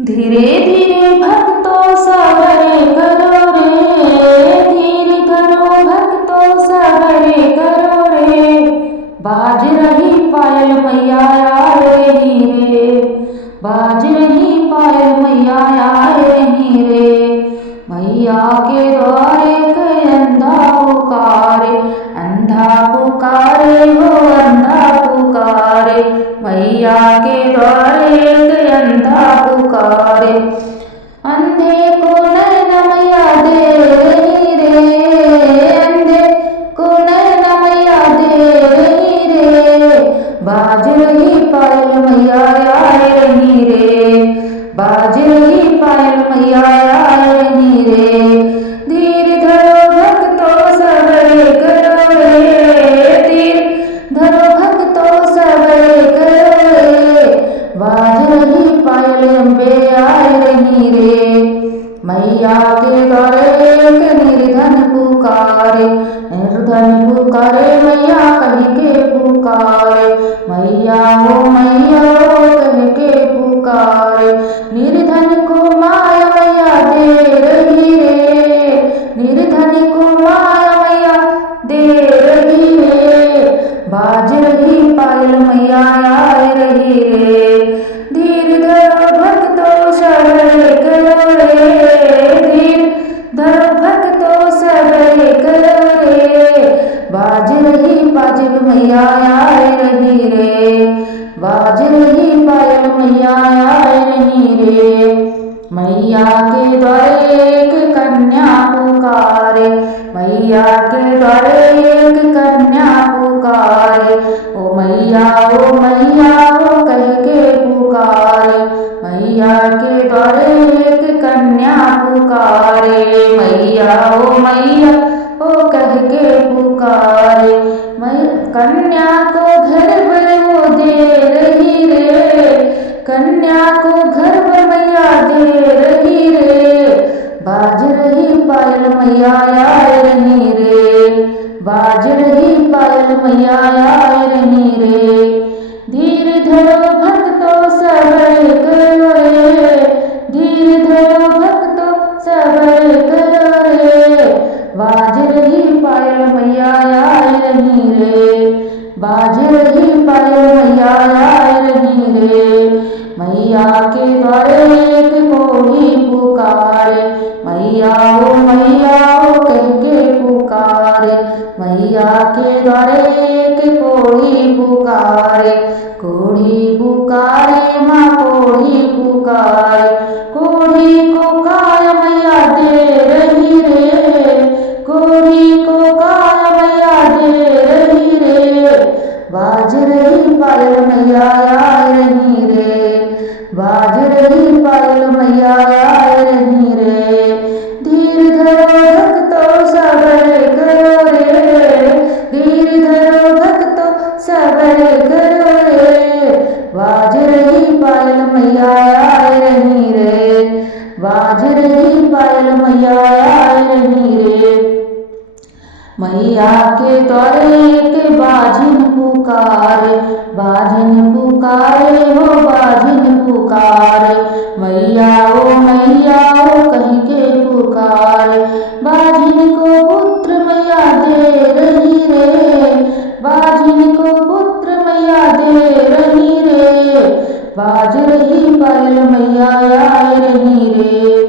धीरे धीरे भक्तों सवरे करो रे, धीरे करो भक्तों सवरे करो रे। बाज रही पायल मैया आ रही रे, बाज रही पायल मैया आ रही रे। मैया के द्वारे के अंधा पुकारे, अंधा पुकारे हो अंधा पुकारे। मैया के द्वारे के अंधा पुकारे। अंधे को नैन मैया दे रही रे, अंधे को नैन मैया दे रही रे। बाज रही पायल मैया आ रही रे, बाज रही पायल मैया आ रही रे। धीर धरो भक्तों सवरे करो रे, धीर धरो भक्तों सवरे करो रे। बाज रही पायल अम्बे आ रही रे। मैया के द्वारे के निर्धन पुकारे, निर्धन पुकारे मैया कह के पुकारे। मैया हो कह के पुकारे। निर्धन को माया मैया दे रही रे, निर्धन को माया मैया दे रही रे। बाज रही पायल मैया आ रही रे। धीर धरो भक्तों सवरे करो रे, धीर धरो भक्तों सवरे करो रे। बाज रही पायल मैया आ रही रे, बाज रही पायल मैया आ रही रे। मैया के द्वारे एक कन्या पुकारे, मैया के द्वारे एक कन्या पुकारे। ओ मैया ओ कह के पुकारे। मैया के द्वारे एक कन्या पुकारे। मैया ओ कह के पुकारे। कन्या को घर पर वो दे रही रे, कन्या को घर पर मैया दे रही रे। बाज रही पायल मैया आ रही रे, बाज रही पायल मैया आ रही रे। धीर धरो भक्तों सवरे करो रे, धीर धरो भक्तों सवरे करो रे। बाज रही पायल मैया आ रही रे, बाज रही पायल मैया आ रही रे। मैया के द्वारे एक कोढ़ी पुकारे, मैया ओ कह के पुकारे। मैया के द्वारे एक कोढ़ी पुकारे, कोढ़ी पुकारे माँ कोढ़ी पुकारे। कोढ़ी को काय मैया दे रही रे, कोढ़ी को काय मैया दे रही रे। बाज रही पायल मैया आ रही रे, बाज रही पायल मैया आ रही रे। धीर धरो भक्तों सवरे करो रे, धीर धरो भक्तों सवरे करो रे। बाज रही पायल मैया आ रही रे, बाज रही पायल मैया आ रही रे। मैया के द्वारे एक बाजिन पुकारे, बाजिन पुकारे हो बाजिन पुकारे। मैया ओ कह के पुकारे। बाजिन को पुत्र मैया दे रही रे, बाजिन को पुत्र मैया दे रही रे। बाज रही पायल मैया आ रही रे,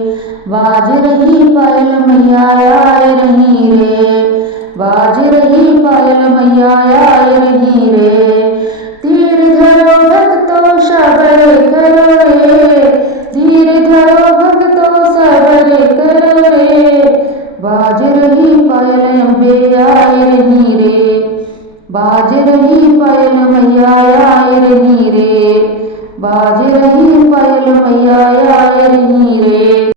बाज रही पायल मैया आ रही रे। बाज रही पायल मैया आ रही रे। धीर धरो भक्तों सवरे करो रे, धीर धरो भक्तों सवरे करो रे। बाज रही पायल अम्बे आ रही रे, बाज रही पायल मैया आ रही रे, बाज रही पायल मैया आ रही रे।